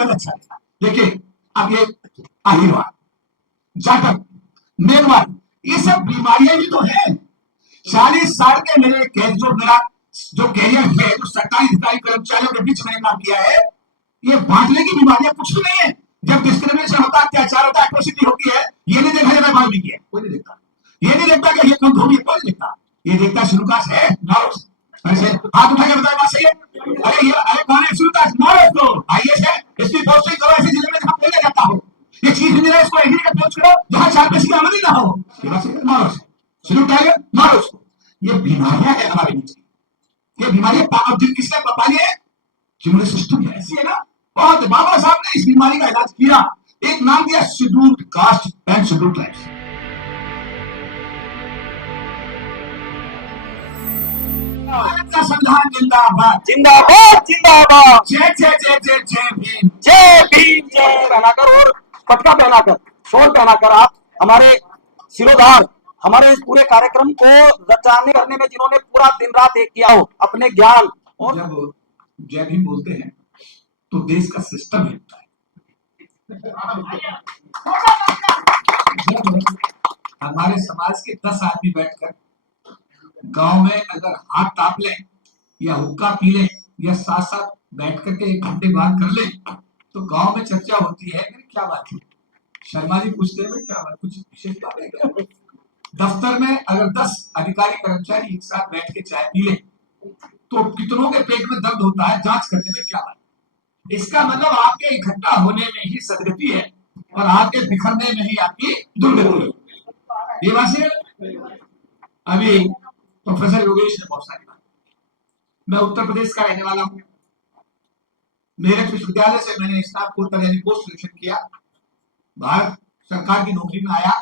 सूरज अच्छा दिखा। देखिए अब ये आहिरवाद, जाटक, मेघवाद, ये सब बीमारियां भी तो है। 40 साल के मेरा जो कैरियर है, जो सरकारी अधिकारी कर्मचारियों के बीच मैंने काम किया है, ये बांटने की बीमारियां कुछ भी नहीं है। जब डिस्क्रिमिनेशन होता है, अत्याचार होता है, एट्रोसिटी होती है, ये नहीं देखा जाता वाल्मीकि है, कोई नहीं देखता। ये नहीं देखता कि ये कौन धोबी है, कोई नहीं देखता। ये देखता शुरुआत है मारो। ऐसे हाथ उठा के बताओ बात सही है? अरे कौन है शुरुआत? मारो इसको। आईएएस है, इसकी पोस्टिंग करो ऐसे जिले में जहां बोला जाता हो। ये चीफ इंजीनियर, इसको एग्री का पोस्ट करो जहां 4 पैसे की आमदनी ना हो। ये बात सही है? मारो इसको। शुरू टाइगर मारो उसको। ये बीमारियां है हमारे बीच में। ये बीमारियां किसने पाली है? जिन्होंने सिस्टम ऐसी है ना। बहुत बाबा साहब ने इस बीमारी का इलाज किया, एक नाम दिया scheduled caste and scheduled tribes. Bharat का संविधान जिंदाबाद जिंदाबाद जिंदाबाद। जय जय जय जय जय भीम। जय भीम। जय पहनाकर और पटका पहनाकर, शॉल पहनाकर आप हमारे सिरोधार, हमारे इस पूरे कार्यक्रम को रचाने करने में जिन्होंने पूरा दिन रात एक किया हो अपने ज्ञान। और जब जय भीम बोलते हैं तो देश का सिस्टम हिलता है। हमारे समाज के 10 आदमी बैठकर गांव में अगर हाथ ताप लें या हुक्का पी लें या साथ साथ बैठ करके 1 घंटे बात कर लें तो गांव में चर्चा होती है कि क्या बात है। शर्मा जी पूछते हैं क्या बात, कुछ विशेष बात है क्या? दफ्तर में अगर 10 अधिकारी कर्मचारी एक साथ बैठ के चाय पी लें तो कितनों के पेट में दर्द होता है, जांच करने में क्या बात। इसका मतलब आपके इकट्ठा होने में ही सदगति है और आपके बिखरने में ही आपकी दुर्गति है। ये बात है। अभी प्रोफेसर योगेश ने बहुत सारी बात। मैं उत्तर प्रदेश का रहने वाला हूं। मेरठ विश्वविद्यालय से मैंने स्नातकोत्तर यानी पोस्ट ग्रेजुएशन किया, भारत सरकार की नौकरी में आया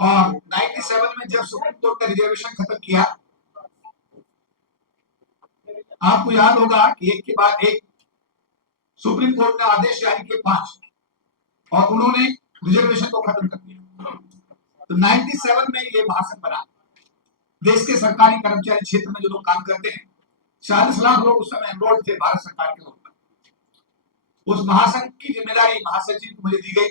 और 97 में जब सुप्रीम कोर्ट का रिजर्वेशन खत्म किया, आपको याद होगा कि एक के बाद एक सुप्रीम कोर्ट ने आदेश जारी किए 5 और उन्होंने रिजर्वेशन को खत्म कर दिया। तो 97 में ये महासंघ बना। देश के सरकारी कर्मचारी क्षेत्र में जो लोग काम करते हैं, 40 लाख लोग उस समय एनरोल्ड थे भारत सरकार के लोग। उस महासंघ की जिम्मेदारी महासचिव को मुझे दी गई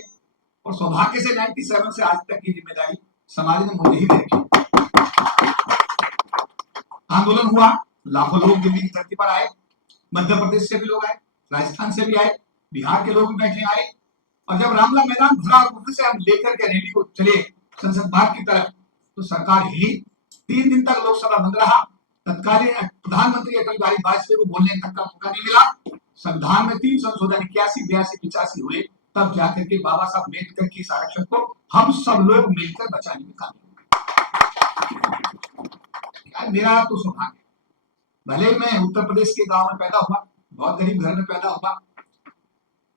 और सौभाग्य से 97 से आज तक की जिम्मेदारी समाज ने मुझे ही दी। आंदोलन हुआ, लाखों लोग दिल्ली की धरती पर आए, मध्य प्रदेश से भी लोग आए, राजस्थान से भी आए, बिहार के लोग भी बैठे आए और जब रामला मैदान भरा और से हम लेकर के रैली को चले संसद बाग की तरफ तो सरकार हिली। 3 दिन तक लोकसभा बंद रहा। तत्कालीन प्रधानमंत्री अटल बिहारी वाजपेयी को बोलने तक का मौका नहीं मिला। संविधान में 3 संशोधन 81, 82, 85 हुए, तब जाकर के बाबा साहब अम्बेडकर की आरक्षण को हम सब लोग मिलकर बचाने में कामयाब। मेरा तो सौभाग्य, भले मैं उत्तर प्रदेश के गांव में पैदा हुआ, बहुत गरीब घर में पैदा हुआ,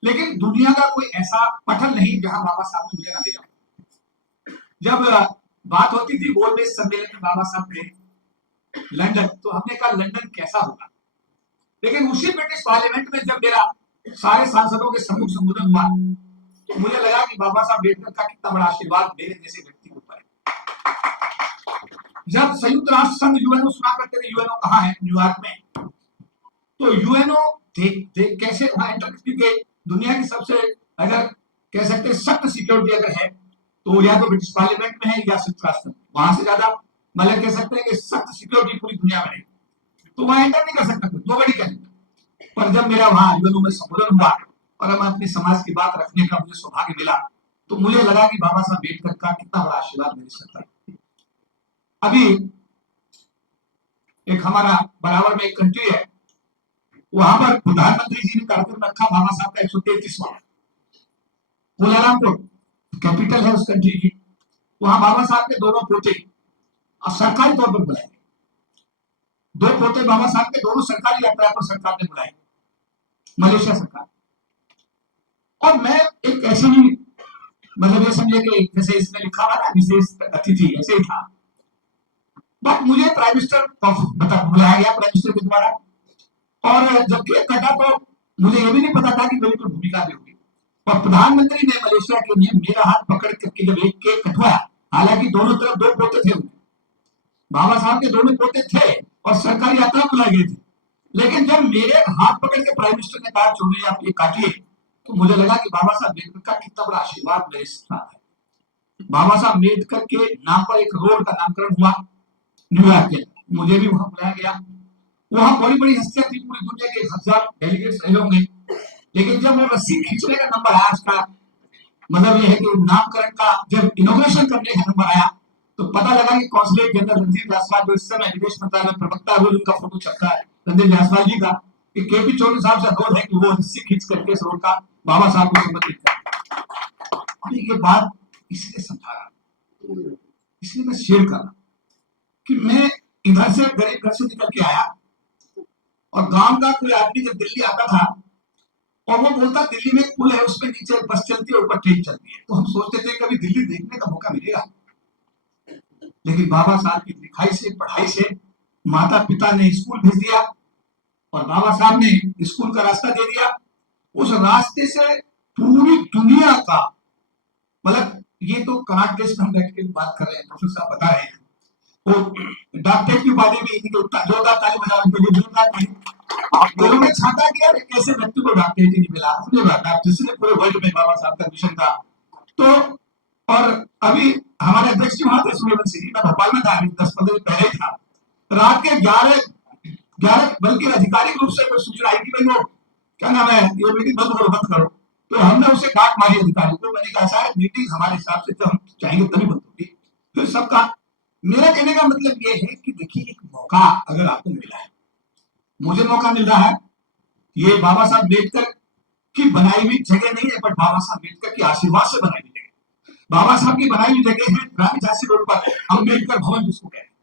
लेकिन दुनिया का कोई ऐसा पटल नहीं जहां बाबा साहब मुझे ना ले जाओ। जब बात होती थी गोलमेज सम्मेलन में बाबा साहब गए लंदन, तो हमने कहा लंदन कैसा होगा, लेकिन उसी ब्रिटिश पार्लियामेंट में जब मेरा सारे सांसदों के सम्मुख संबोधन हुआ तो मुझे लगा कि बाबा साहब अम्बेडकर का कितना बड़ा आशीर्वाद मेरे जैसे व्यक्ति के ऊपर है। जब संयुक्त राष्ट्र संघ यूएनओ सुना करते थे, यूएनओ कहाँ है न्यूयॉर्क में, तो यूएनओ कैसे वहां एंटर करके दुनिया की सबसे अगर कह सकते सख्त सिक्योरिटी अगर है तो या तो ब्रिटिश पार्लियामेंट में है या संयुक्त राष्ट्र, वहां से ज्यादा मतलब कह सकते हैं कि सख्त सिक्योरिटी पूरी दुनिया में नहीं, तो वहां एंटर नहीं कर सकता कोई, नोबडी कैन। पर जब मेरा वहां यूएनओ में संबोधन हुआ और हम अपने समाज की बात रखने का मुझे सौभाग्य मिला तो मुझे लगा कि बाबा साहब अम्बेडकर का कितना बड़ा आशीर्वाद मेरे सर पर। अभी एक हमारा बराबर में एक कंट्री है, वहां पर प्रधानमंत्री जी ने कार्यक्रम रखा बाबा साहब का 133वां, कोलालमपुर कैपिटल है उस कंट्री की। वहां बाबा साहब के दोनों पोते सरकारी तौर पर बुलाए, 2 पोते बाबा साहब के दोनों सरकारी यात्रा पर सरकार ने बुलाए, मलेशिया सरकार। और मैं एक ऐसी ही मतलब ये समझे कि जैसे इसमें लिखा हुआ ना विशेष अतिथि, ऐसे ही था। बट मुझे प्राइम मिनिस्टर बुलाया गया प्राइम मिनिस्टर के द्वारा, और जब केक कटा तो मुझे ये भी नहीं पता था कि मेरी कोई भूमिका भी होगी। और प्रधानमंत्री ने मलेशिया के लिए मेरा हाथ पकड़ करके जब एक केक कटवाया, हालांकि दोनों तरफ 2 पोते थे, बाबा साहब के दोनों पोते थे और सरकारी यात्रा बुलाए गए थे, लेकिन जब मेरे हाथ पकड़ के प्राइम मिनिस्टर ने कहा चौधरी आप ये काटिए, तो मुझे लगा कि बाबा साहब अम्बेडकर का कितना बड़ा आशीर्वाद मेरे साथ है। बाबा साहब अम्बेडकर के नाम पर एक रोड का नामकरण हुआ न्यूयॉर्क के, मुझे भी वहां बुलाया गया। वहां बड़ी बड़ी हस्तियां थी, पूरी दुनिया के 1000 डेलीगेट्स रहे होंगे, लेकिन जब वो रस्सी खींचने का नंबर आया, उसका मतलब यह है कि नामकरण का जब इनोग्रेशन करने का नंबर आया, तो पता लगा कि कौंसलेट जनरल रणधीर जायसवाल जो इस समय विदेश मंत्रालय में प्रवक्ता है, उनका फोटो छपता है रणधीर जायसवाल जी का, कि केपी चौधरी साहब से अनुरोध है कि वो रस्सी खींच करके इस रोड का बाबा साहब को समर्पित करें। ये बात इसलिए समझा रहा, इसलिए मैं शेयर कर रहा कि मैं इधर से गरीब घर से निकल के आया, और गांव का कोई आदमी जब दिल्ली आता था और वो बोलता दिल्ली में एक पुल है, उसमें नीचे बस चलती है, ऊपर ट्रेन चलती है, तो हम सोचते थे कभी दिल्ली देखने का मौका मिलेगा। लेकिन बाबा साहब की लिखाई से, पढ़ाई से माता पिता ने स्कूल भेज दिया, और बाबा साहब ने स्कूल का रास्ता दे दिया। उस रास्ते से पूरी दुनिया का, मतलब ये तो कनाट देश में हम बैठ के बात कर रहे हैं, प्रोफेसर साहब बता रहे हैं, वो डॉक्टरेट की उपाधि भी जोरदार ताली बजाओ उनके लिए, जोरदार ताली। लोगों ने छाता किया कैसे व्यक्ति को डॉक्टरेट नहीं मिला, अपने बात जिसने पूरे वर्ल्ड में बाबा साहब का मिशन था। तो और अभी हमारे अध्यक्ष जी वहां थे सूर्यवंशी जी, मैं भोपाल में था, 10-15 दिन पहले ही था। रात के 11 बल्कि आधिकारिक रूप से सूचना आई कि भाई वो क्या नाम है, ये मीटिंग बंद करो। तो हमने उसे डांट मारी अधिकारी को, मैंने कहा साहब मीटिंग हमारे हिसाब से तो हम चाहेंगे तभी बंद होगी। फिर सबका, मेरा कहने का मतलब ये है कि देखिए एक मौका अगर आपको मिला है, मुझे मौका मिल रहा है, ये बाबा साहब अम्बेडकर की बनाई हुई जगह नहीं है, बट बाबा साहब अम्बेडकर के आशीर्वाद से बनाई हुई जगह। बाबा साहब की बनाई हुई जगह है रानी झांसी रोड पर अम्बेडकर भवन जिसको कहते हैं।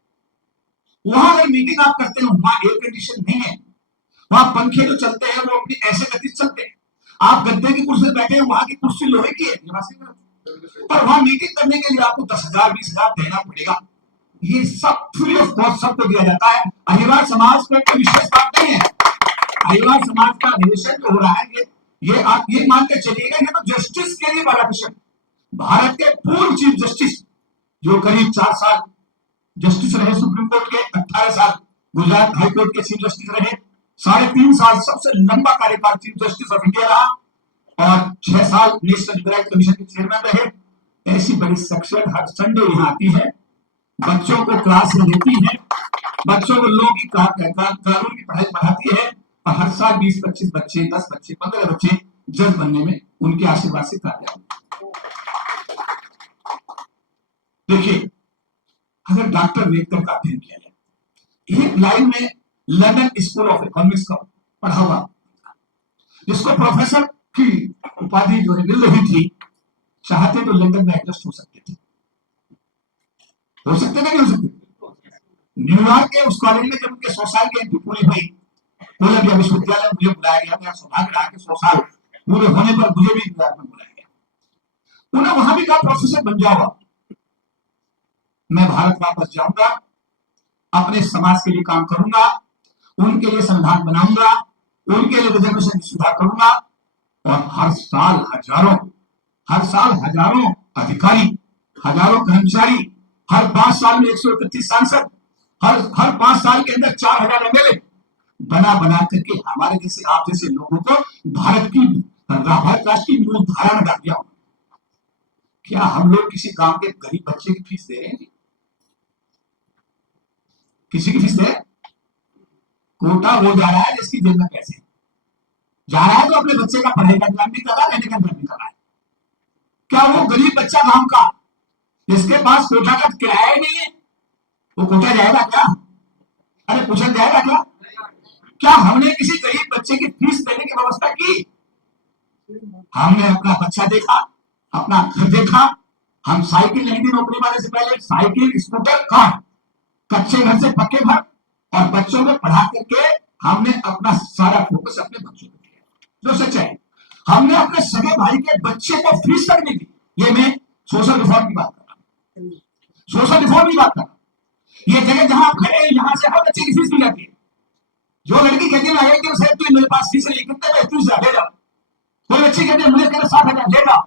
वहां अगर मीटिंग आप करते हैं, वहां एयर कंडीशन नहीं है, वहां पंखे जो चलते हैं वो अपनी ऐसे गति से चलते हैं। आप गद्दे की कुर्सी बैठे हैं, वहां की कुर्सी लोहे की है, पर वहां मीटिंग करने के लिए आपको 10,000 20,000 देना पड़ेगा। ये सब फ्री ऑफ कॉस्ट सबको दिया जाता है। अहिवार समाज को कोई विशेष बात नहीं है। अहिवार समाज का निवेशन जो हो रहा है, ये आप ये मान के चलिएगा, ये तो जस्टिस के लिए बड़ा मिशन। भारत के पूर्व चीफ जस्टिस जो करीब 4 साल जस्टिस रहे सुप्रीम कोर्ट के, 18 साल गुजरात हाईकोर्ट के चीफ जस्टिस रहे, 3.5 साल सबसे लंबा कार्यकाल चीफ जस्टिस ऑफ इंडिया रहा, और 6 साल नेशनल ह्यूमन राइट्स कमीशन के चेयरमैन रहे। ऐसी बड़ी शख्सियत हर संडे यहाँ आती है, बच्चों को क्लास में लेती है, बच्चों को लोगों की कानून की पढ़ाई पढ़ाती है, और हर साल 20-25 बच्चे, 10 बच्चे, 15 बच्चे जज बनने में उनके आशीर्वाद से कामयाब। देखिए अगर डॉक्टर अम्बेडकर का अध्ययन किया जाए, एक लाइन में लंदन स्कूल ऑफ इकोनॉमिक्स का पढ़ा हुआ, जिसको प्रोफेसर की उपाधि जो है मिल रही थी, चाहते तो लंदन में एडजस्ट हो सकते थे नहीं हो सकते। न्यूयॉर्क के उस कॉलेज में जब उनके 100 साल की एंट्री पूरी हुई, कोलंबिया विश्वविद्यालय में मुझे बुलाया गया, मेरा सौभाग्य रहा कि 100 साल पूरे होने पर मुझे भी न्यूयॉर्क में बुलाया गया। उन्होंने वहां भी कहा प्रोफेसर बन जाओ, मैं भारत वापस जाऊंगा, अपने समाज के लिए काम करूंगा, उनके लिए संविधान बनाऊंगा, उनके लिए रिजर्वेशन सुधार करूंगा, और हर साल हजारों अधिकारी, हजारों कर्मचारी, हर 5 साल में 131 सांसद, हर 5 साल के अंदर 4000 एमएलए बना करके हमारे जैसे आप जैसे लोगों को भारत राष्ट्र की मूल धारा में डाल दिया। क्या हम लोग किसी गांव के गरीब बच्चे की फीस दे रहे हैं? किसी की फीस दे? कोटा वो जा रहा है जिसकी जेब में पैसे जा रहा है, तो अपने बच्चे का पढ़ाई का इंतजाम भी कर रहा है, रहने का इंतजाम भी कर रहा है। क्या वो गरीब बच्चा गांव का जिसके पास कोटा का किराया ही नहीं है, वो कोटा जाएगा क्या? अरे पूछा जाएगा क्या? क्या हमने किसी गरीब बच्चे की फीस देने की व्यवस्था की? हमने अपना बच्चा देखा, अपना घर देखा। हम साइकिल नहीं दी नौकरी वाले से पहले, साइकिल, स्कूटर, कार, कच्चे घर से पक्के घर, और बच्चों को पढ़ा करके हमने अपना सारा फोकस अपने बच्चों पर किया। जो सच है, हमने अपने सगे भाई के बच्चे को फीस तक नहीं दी। ये मैं सोशल रिफॉर्म की बात कर रहा हूं, सोशल रिफॉर्म की बात कर रहा हूं। ये जगह जहां आप खड़े हैं, यहां से हर बच्चे की फीस दी जाती है। जो लड़की कहती है ना कि साहब तू मेरे पास फीस नहीं, कितने में 30,000 ले जाओ। कोई बच्ची कहती है मुझे 60,000 ले जाओ।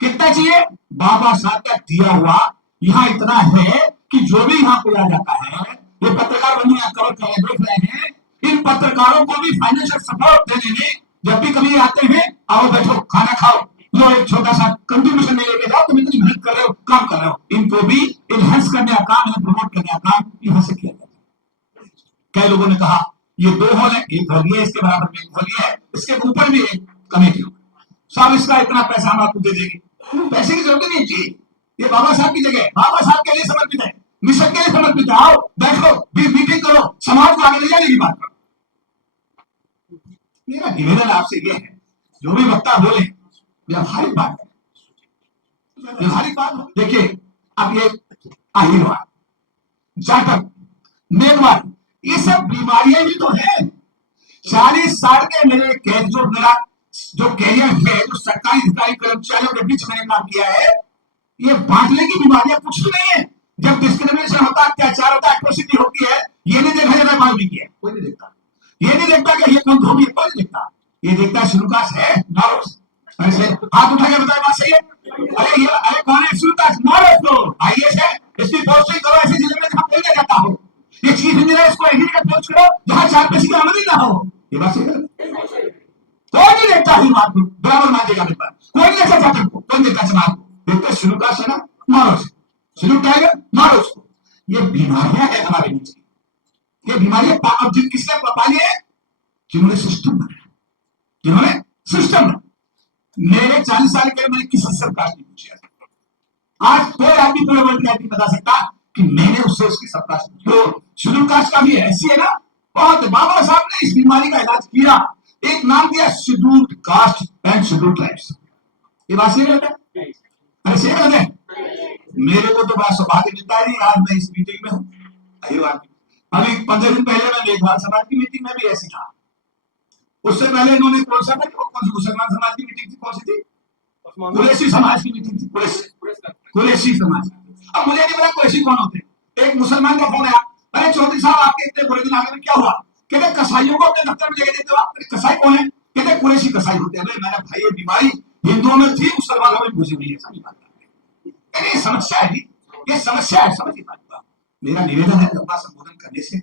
कितना चाहिए? बाबा साहब का दिया हुआ यहाँ इतना है कि जो भी यहाँ पे आ जाता है, ये पत्रकार बंधु यहाँ कवर कर देख रहे हैं, इन पत्रकारों को भी फाइनेंशियल सपोर्ट देने में जब भी कभी आते हैं, आओ बैठो खाना खाओ, लो एक छोटा सा कंट्रीब्यूशन में लेके जाओ, तुम इतनी मेहनत कर रहे हो, काम कर रहे हो, इनको भी इनहेंस करने का काम है, प्रमोट करने का काम यहां से किया जाता है। कई लोगों ने कहा ये 2 हॉल है, एक हॉल है, इसके बराबर में एक हॉल है, इसके ऊपर भी एक कमेटी हो, साहब इसका इतना पैसा हम आपको दे देंगे। पैसे की जरूरत नहीं चाहिए, ये बाबा साहब की जगह बाबा साहब के लिए समर्पित है, मिशन के लिए समर्पित है। आओ बैठो, मीटिंग करो, समाज को आगे ले जाने की बात करो। मेरा निवेदन आपसे यह है, जो भी वक्ता बोले व्यवहारिक बात है, व्यवहारिक बात हो। देखिए अब ये आहीरवाद, जाटक, मेघवाद, ये सब बीमारियां भी तो है। 40 साल के मेरे कैद जो मेरा जो कैरियर है, जो सरकारी अधिकारी कर्मचारियों के बीच मैंने काम किया है, ये बांटने की बीमारियां कुछ भी नहीं है। जब डिस्क्रिमिनेशन होता है, अत्याचार होता है, एट्रोसिटी होती है, ये नहीं देखा जाता मालूम नहीं किया, कोई नहीं देखता। ये नहीं देखता कि ये कौन धोबी है, कोई नहीं देखता। ये देखता शुरुकाश है नारोस, ऐसे हाथ उठा के बताए बात सही है। अरे कौन है शुरुकाश? नारोस तो आईएएस है, इसकी पोस्टिंग करो ऐसे जिले में जहां कोई नहीं जाता हो। ये चीफ इंजीनियर, इसको ऐसी जगह पोस्ट करो जहां 4 पैसे की आमदनी ना हो। ये बात सही है, कोई नहीं देखता ही बात को बराबर मानेगा मेरे पास, कोई नहीं देखता जाटक को, कोई नहीं देखता जनाब को, देखते शुरुकाश है ना, मारो शुरू टाइगर, मारो उसको। ये बीमारियां है हमारे बीच की, ये बीमारियां अब जिन किसने पाली है, जिन्होंने सिस्टम बनाया, जिन्होंने सिस्टम बनाया। मेरे 40 साल के मैंने किसी से कास्ट नहीं पूछा। आज कोई आदमी पूरे वर्ल्ड का नहीं बता सकता कि मैंने उससे उसकी सब कास्ट पूछी। तो शेड्यूल कास्ट का भी ऐसी है ना, बहुत बाबा साहब ने इस बीमारी का इलाज किया, एक नाम दिया schedule caste and schedule tribes. ये बात सही है? अरे सही है। मेरे को तो बड़ा सौभाग्य मिलता है, आज मैं इस मीटिंग में हूँ। अभी 15 दिन पहले मैं मेघवाल समाज की मीटिंग में भी ऐसी था। उससे पहले इन्होंने कौन सा कौन सी मुसलमान समाज की मीटिंग थी, कौन सी थी? कुरैशी समाज की मीटिंग थी, कुरैशी समाज। अब मुझे नहीं पता कुरैशी कौन होते। एक मुसलमान का फोन आया, अरे चौधरी साहब आपके इतने बुरे दिन आगे में क्या हुआ? कहते कसाईयों को अपने दफ्तर में जगह देते हो। कसाई कौन है? कहते कुरैशी कसाई होते हैं। मैंने भाई ये बीमारी हिंदुओं में थी, मुसलमानों में घुसी हुई है। समझ बात ये समस्या है, ये समस्या है, समझिए बात। मेरा निवेदन है, लंबा संबोधन करने से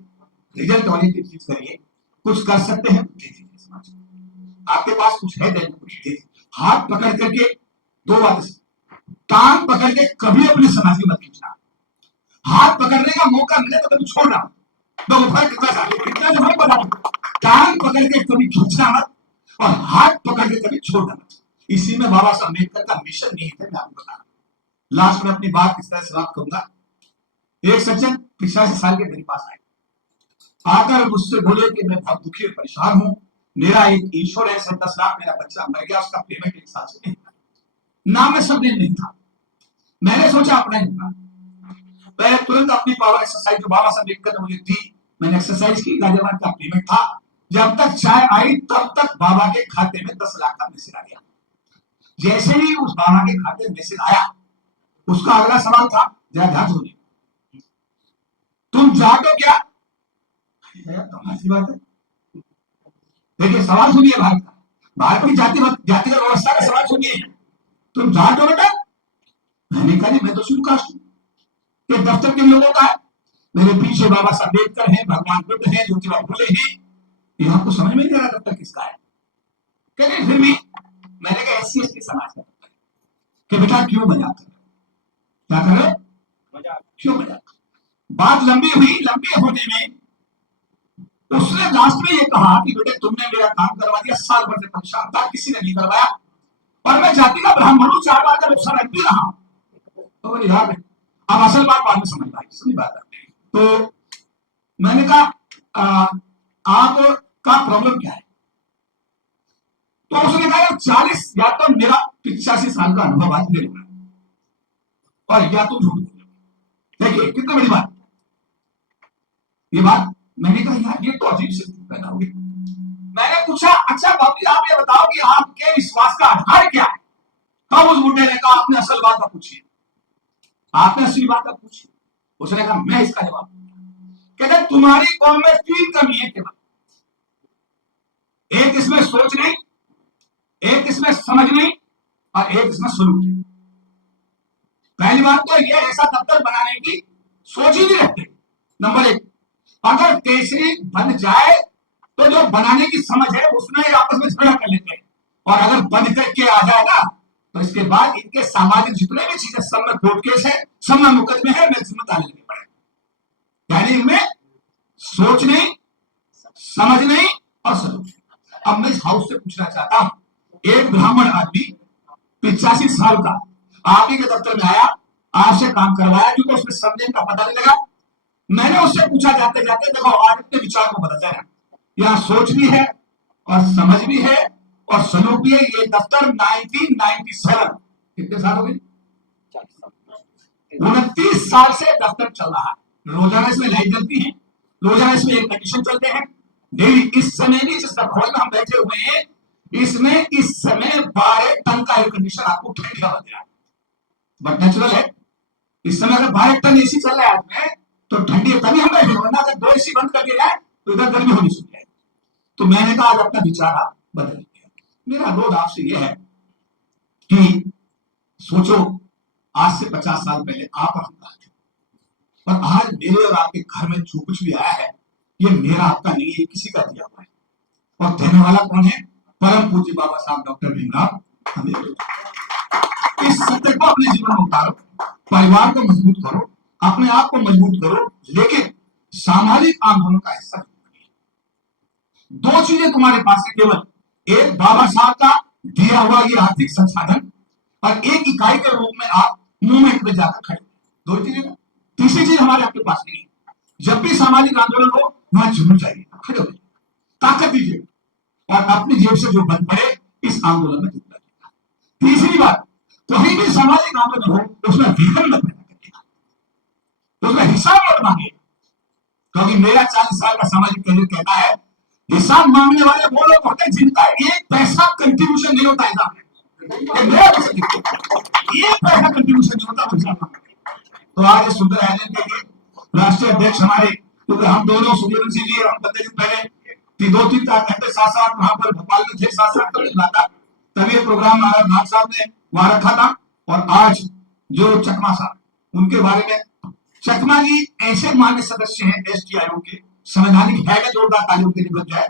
रिजल्ट ओरिएंटेड चीज करिए, कुछ कर सकते हैं समाज को। आपके पास कुछ है देने को दीजिए। हाथ पकड़ करके 2 बातें, टांग पकड़ के कभी अपने समाज की मत खींचना। हाथ पकड़ने का मौका मिले तो कभी छोड़ना, तो फर्क कितना जो बता, टांग पकड़ के कभी खींचना मत और हाथ पकड़ के कभी छोड़ना मत। इसी में बाबा साहब अम्बेडकर का मिशन नहीं है। मैं आपको बता रहा हूं, लास्ट में अपनी बात इस तरह समाप्त करूंगा। एक सज्जन 85 साल के मेरे पास आए, आकर मुझसे बोले कि मैं बहुत दुखी और परेशान हूं, मेरा एक इंश्योरेंस है, 10 लाख मेरा बच्चा मर गया, उसका पेमेंट 1 साल से नहीं था, नाम में सब दिन नहीं था। मैंने सोचा अपना ही होगा, मैंने तुरंत अपनी पावर एक्सरसाइज जो बाबा साहब लिखकर ने मुझे दी, मैंने एक्सरसाइज की। गाजियाबाद का पेमेंट था, जब तक चाय आई तब तक बाबा के खाते में 10 लाख का मैसेज आ गया। जैसे ही उस बाबा के खाते में मैसेज आया, उसका अगला सवाल था, जरा ध्यान सुनिए, तुम जाटो क्या? बात है, देखिए सवाल सुनिए, भारत का, भारत की जातिगत व्यवस्था का सवाल सुनिए, तुम जाटो बेटा? मैंने कहा नहीं, मैं तो शुरू कास्ट हूं। ये दफ्तर के लोगों का है, मेरे पीछे बाबा साहब अम्बेडकर हैं, भगवान बुद्ध हैं, ज्योतिबा फुले हैं, ये आपको समझ में नहीं आ रहा दफ्तर किसका है? कहते फिर भी मैंने कहा SC ST समाज का दफ्तर, कि बेटा क्यों मजाक कर रहे हो? क्या कर रहे हो? क्यों मजाक? बात लंबी हुई, लंबी होने में उसने लास्ट में ये कहा कि बेटे तुमने मेरा काम करवा दिया, साल भर से परेशान था, किसी ने नहीं करवाया, और मैं जाति का ब्राह्मण हूं, 4 बार का लोकसभा MP रहा हूं। तो बोले यार, अब असल बात बाद में समझ आई, सही बात है। तो मैंने कहा आपका प्रॉब्लम क्या है? तो उसने कहा 40 या तो मेरा 85 साल का अनुभव आज ले लो, और या तो झूठ। देखिए कितनी बड़ी बात ये बात। मैंने कहा यार ये तो अजीब सी पैदा होगी। मैंने पूछा, अच्छा बाबू जी आप ये बताओ कि आपके विश्वास का आधार क्या है? तब उस बुढ़े ने कहा आपने असल बात का पूछिए, आपने असली बात का पूछिए। उसने कहा मैं इसका जवाब दूंगा। कहते तुम्हारी कौम में 3 कमी है केवल, एक इसमें सोच नहीं, एक इसमें समझ नहीं, और एक इसमें सुलूक नहीं। पहली बात तो ये, ऐसा दफ्तर बनाने की सोच ही नहीं रखते। नंबर 1, अगर केसरी बन जाए तो जो बनाने की समझ है उसमें ये आपस में झगड़ा कर लेते हैं, और अगर बंद करके आ जाए ना तो इसके बाद इनके सामाजिक जितने भी चीजें सब में कोर्ट केस है, सब में मुकदमे है, मैक्सिमम ताले लेने पड़े। यानी इनमें सोच नहीं, समझ नहीं और सलूक। अब मैं इस हाउस से पूछना चाहता हूं, एक ब्राह्मण आदमी 85 साल का आप ही के दफ्तर में आया, आपसे काम करवाया, क्योंकि उसमें समझने का पता नहीं लगा। मैंने उससे पूछा जाते जाते, देखो आज अपने विचार को बदलते हैं, यहाँ सोच भी है और समझ भी है और सलूक भी है। ये दफ्तर 1997, कितने साल हो गए, 29 साल से दफ्तर चल रहा है। रोजाना इसमें लाइट जलती है, रोजाना इसमें एयर कंडीशन चलते हैं डेली। इस समय भी जिस हॉल में हम बैठे हुए हैं, इसमें इस समय 12 टन का एयर कंडीशन आपको ठंडी हवा दे रहा है। बट नेचुरल है, इस समय अगर 12 टन एसी चल रहा है में तो ठंडी है, तभी हम बैठे, वरना अगर 2 एसी बंद करके जाए तो इधर गर्मी होनी चाहिए। तो मैंने कहा आज अपना विचार आप बदल दिया। मेरा अनुरोध आपसे यह है कि सोचो, आज से 50 साल पहले आप और हम थे, और आज मेरे और आपके घर में जो कुछ भी आया है ये मेरा आपका नहीं है, किसी का दिया हुआ है। और देने वाला कौन है? परम पूज्य बाबा साहब डॉक्टर भीमराव अम्बेडकर। इस सत्य को अपने जीवन में उतारो, परिवार को मजबूत करो, अपने आप को मजबूत करो, लेकिन सामाजिक आंदोलन का हिस्सा बनिए। 2 चीजें तुम्हारे पास है केवल, एक बाबा साहब का दिया हुआ ये आर्थिक संसाधन, और एक इकाई के रूप में आप मूवमेंट में जाकर खड़े। 2 चीजें। तीसरी चीज हमारे आपके पास नहीं है। जब भी सामाजिक आंदोलन हो वहां जरूर जाइए, खड़े हो जाइए, ताकत दीजिए, और अपनी जेब से जो बन पड़े इस आंदोलन में जुट जाइएगा। तीसरी बात, कहीं भी सामाजिक आंदोलन हो उसमें विघन मत पैदा करिएगा, उसमें हिसाब मत मांगिए, क्योंकि मेरा 40 साल का सामाजिक कैरियर कहता है हिसाब मांगने वाले वो लोग होते हैं जिनका 1 पैसा कंट्रीब्यूशन नहीं होता हिसाब में। मेरा पैसा कंट्रीब्यूशन नहीं होता हिसाब मांगने। तो आज इस सुंदर आयोजन के लिए राष्ट्रीय अध्यक्ष हमारे, क्योंकि हम दोनों सुखदेव सिंह जी और हम 15 दिन पहले 2-3 घंटे साथ वहां पर भोपाल में थे, साथ कभी था, तभी ये प्रोग्राम महाराज नाथ साहब ने वहां रखा था। और आज जो चकमा साहब, उनके बारे में, चकमा जी ऐसे मान्य सदस्य हैं एसटी आयोग के, संवैधानिक है, जोरदार तालियों के लिए बच जाए।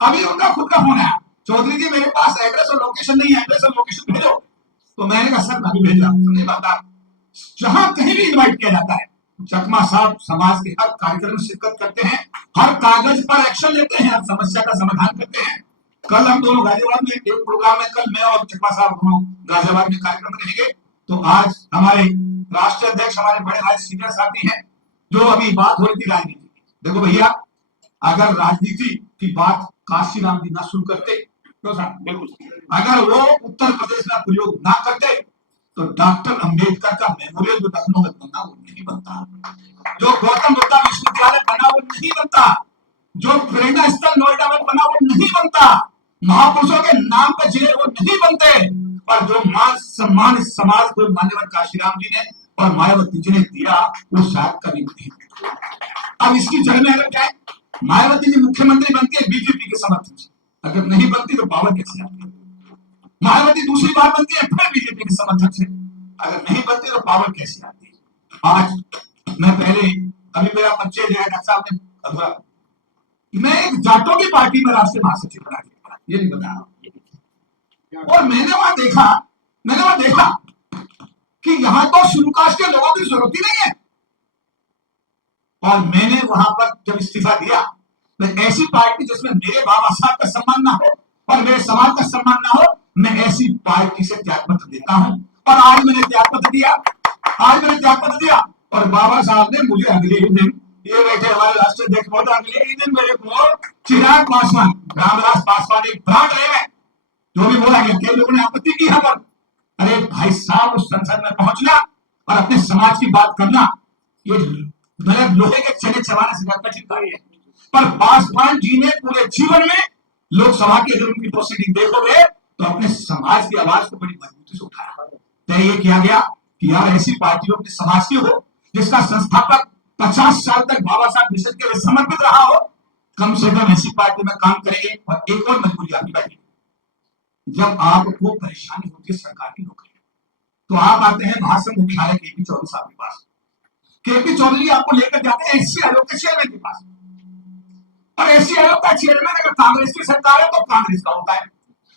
अभी उनका खुद का फोन आया, चौधरी जी मेरे पास एड्रेस और लोकेशन नहीं है, एड्रेस और लोकेशन भेजो। तो मैंने कहा सर मैं भी भेज रहा हूं, नहीं बात, जहां कहीं भी इनवाइट किया जाता है चकमा साहब समाज के हर कार्यक्रम में शिरकत करते हैं, हर कागज पर एक्शन लेते हैं, हर समस्या का समाधान करते हैं। कल हम दोनों गाजियाबाद में एक प्रोग्राम में, कल मैं और चकमा साहब दोनों गाजियाबाद में कार्यक्रम में रहेंगे। तो आज हमारे राष्ट्रीय अध्यक्ष, हमारे बड़े भाई सीनियर साथी हैं, जो अभी बात हो रही थी राजनीति की। देखो भैया, अगर राजनीति की बात काशीराम जी ना शुरू करते तो बिल्कुल, अगर वो उत्तर प्रदेश में प्रयोग ना करते तो डॉक्टर अंबेडकर का मेमोरियल जो लखनऊ में बना वो नहीं बनता, जो गौतम बुद्ध विश्वविद्यालय बना वो नहीं बनता, जो प्रेरणा स्थल नोएडा में बना वो नहीं बनता, महापुरुषों के नाम पे जिले वो नहीं बनते, और जो मान सम्मान इस समाज को मान्यवर काशीराम जी ने और मायावती जी ने दिया वो शायद कभी नहीं। अब इसकी जड़ में अगर क्या है, मायावती जी मुख्यमंत्री बनती है बीजेपी के समर्थन से, अगर नहीं बनती तो पावर कैसे आती है? मायावती दूसरी बार बनती है फिर बीजेपी के समर्थन से, अगर नहीं बनती तो पावर कैसे आती है? आज मैं पहले, अभी मेरा परिचय जो है डॉक्टर साहब ने अधूरा, मैं एक जाटों की पार्टी में राष्ट्रीय महासचिव बना दिया, ये नहीं बता रहा। और मैंने वहां देखा कि यहाँ तो शुरू कास्ट के लोगों की जरूरत ही नहीं है। और मैंने वहां पर जब इस्तीफा दिया, मैं ऐसी पार्टी जिसमें मेरे बाबा साहब का सम्मान ना हो और मेरे समाज का सम्मान ना हो, मैं ऐसी पार्टी से त्यागपत्र देता हूं। और आज मैंने त्यागपत्र दिया, और बाबा साहब ने मुझे अगले ही दिन, ये बैठे हमारे राष्ट्रीय अध्यक्ष महोदय, अगले ही दिन मेरे को चिराग पासवान, रामविलास पासवान एक ब्रांड रहे हैं, जो भी बोला गया, कई लोगों ने आपत्ति की यहाँ पर। अरे भाई साहब, उस संसद में पहुंचना और अपने समाज की बात करना, ये मतलब लोहे के चने चबाने से कठिन कार्य है। पर पासवान जी ने पूरे जीवन में लोकसभा की अगर उनकी प्रोसीडिंग देखोगे तो अपने समाज की आवाज को बड़ी मजबूती से उठाया। तय ये किया गया कि यार ऐसी पार्टियों के समाज की हो जिसका संस्थापक 50 साल तक बाबा साहब मिशन के लिए समर्पित रहा हो, कम से कम ऐसी पार्टी में काम करेंगे। और एक और मजबूरी आपकी बैठी, जब आपको परेशानी होती है सरकार की नौकरी, तो आप आते हैं महासंघ मुख्यालय केपी चौधरी साहब के पास। केपी चौधरी आपको लेकर जाते हैं एससी आयोग के चेयरमैन के पास। और एससी आयोग का चेयरमैन अगर कांग्रेस की सरकार है तो कांग्रेस का होता है,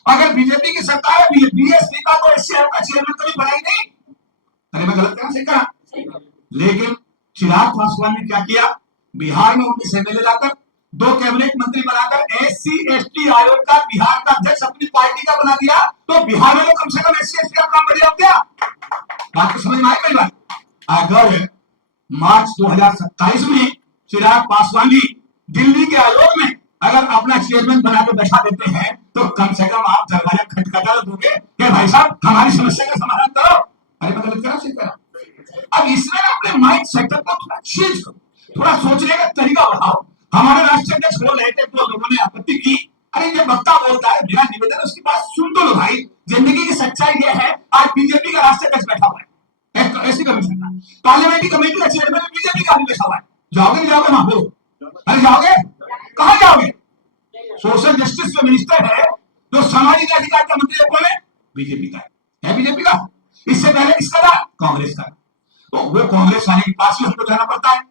अगर बीजेपी की सरकार है बीएसपी का तो एससी आयोग का चेयरमैन कभी बना ही नहीं। अरे मैं गलत कहां से कहा? लेकिन चिराग पासवान ने क्या किया, बिहार में 19 एमएलए लाकर 2 कैबिनेट मंत्री बनाकर एससी एसटी आयोग का बिहार का अध्यक्ष अपनी पार्टी का बना दिया, तो बिहार में तो कम से कम एससी एसटी का काम बढ़िया हो गया। बात तो समझ में आई मेरी बात? अगर मार्च 2027 में चिराग पासवान जी दिल्ली के आयोग में अगर अपना चेयरमैन बना के बैठा देते हैं तो कम से कम आप दरवाजा खटखटा दोगे कि भाई साहब हमारी समस्या का समाधान करो। अरे मैं गलत करा सही करा? अब इसमें अपने माइंड सेटअप को थोड़ा चेंज करो, थोड़ा सोचने का तरीका बढ़ाओ। हमारे राष्ट्रीय अध्यक्ष बोल रहे थे, 2 लोगों ने आपत्ति की, अरे ये वक्ता बोलता है, मेरा निवेदन है उसकी बात सुन तो लो भाई। जिंदगी की सच्चाई ये है, आज बीजेपी का राष्ट्रीय अध्यक्ष बैठा हुआ है, ऐसी कमीशन का पार्लियामेंट्री कमेटी का चेयरमैन बीजेपी का बैठा हुआ है। जाओगे नहीं जाओगे? वहां बोलो, अरे जाओगे? कहां जाओगे? सोशल जस्टिस का मिनिस्टर है, जो सामाजिक अधिकार का मंत्री है, कौन है? बीजेपी का है बीजेपी का। इससे पहले किसका था? कांग्रेस का। तो वो कांग्रेस वाले के पास ही हमको जाना पड़ता है,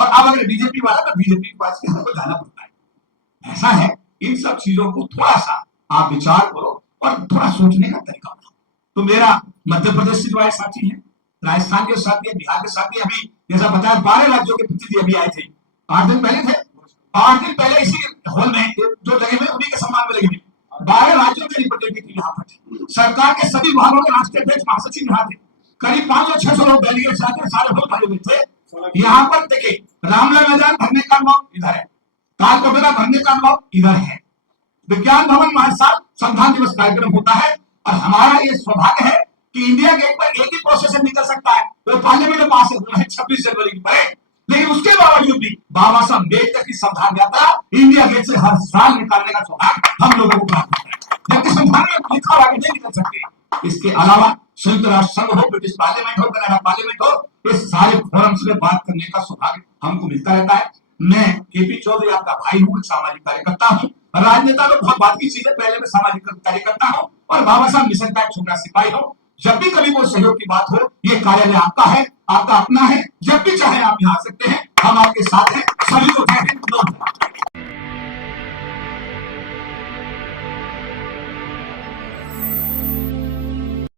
और अब अगर बीजेपी वाला तो बीजेपी के पास ही हमको जाना पड़ता है। ऐसा है, इन सब चीजों को थोड़ा सा आप विचार करो और थोड़ा सोचने का तरीका बनाओ। तो मेरा मध्य प्रदेश से जो आए साथी है, राजस्थान के साथी है, बिहार के साथी, अभी जैसा बताया 12 राज्यों के प्रतिनिधि अभी आए थे, 8 दिन पहले थे, 8 दिन पहले इसी हॉल में जो लगे हुए उन्हीं के सम्मान में लगे हुए 12 राज्यों के रिप्रेजेंटेटिव यहाँ पर थे। सरकार के सभी विभागों के राष्ट्रीय अध्यक्ष महासचिव यहाँ थे, करीब 500-600 लोग डेलीगेट साथ सारे लोग भाई थे। यहाँ पर देखिए, रामला मैदान भरने का अनुभव इधर है, तालकोटरा भरने का अनुभव इधर है, विज्ञान भवन में हर साल संविधान दिवस कार्यक्रम होता है, और हमारा ये सौभाग्य है कि इंडिया गेट पर एक ही प्रोसेसर निकल सकता है, वो पार्लियामेंट में पास हुआ है 26 जनवरी की परेड। लेकिन उसके बावजूद भी बाबा साहब अम्बेडकर की संविधान यात्रा इंडिया गेट से हर साल निकालने का सौभाग्य हम लोगों को प्राप्त होता है, जबकि संविधान में लिखा हुआ नहीं निकल सकते। इसके अलावा संयुक्त राष्ट्र संघ हो, ब्रिटिश पार्लियामेंट हो, कनाडा पार्लियामेंट हो, इस सारे फोरम्स में बात करने का सौभाग्य हमको मिलता रहता है। मैं केपी चौधरी आपका भाई हूँ, सामाजिक कार्यकर्ता हूँ, राजनेता लोग बहुत बात की चीजें, पहले मैं सामाजिक कार्यकर्ता हूँ और बाबा साहब मिशन का एक छोटा सिपाही हूँ। जब भी कभी कोई सहयोग की बात हो, ये कार्यालय आपका है, आपका अपना है, जब भी चाहे आप यहाँ आ सकते हैं, हम आपके साथ हैं। सभी को जय हिंद।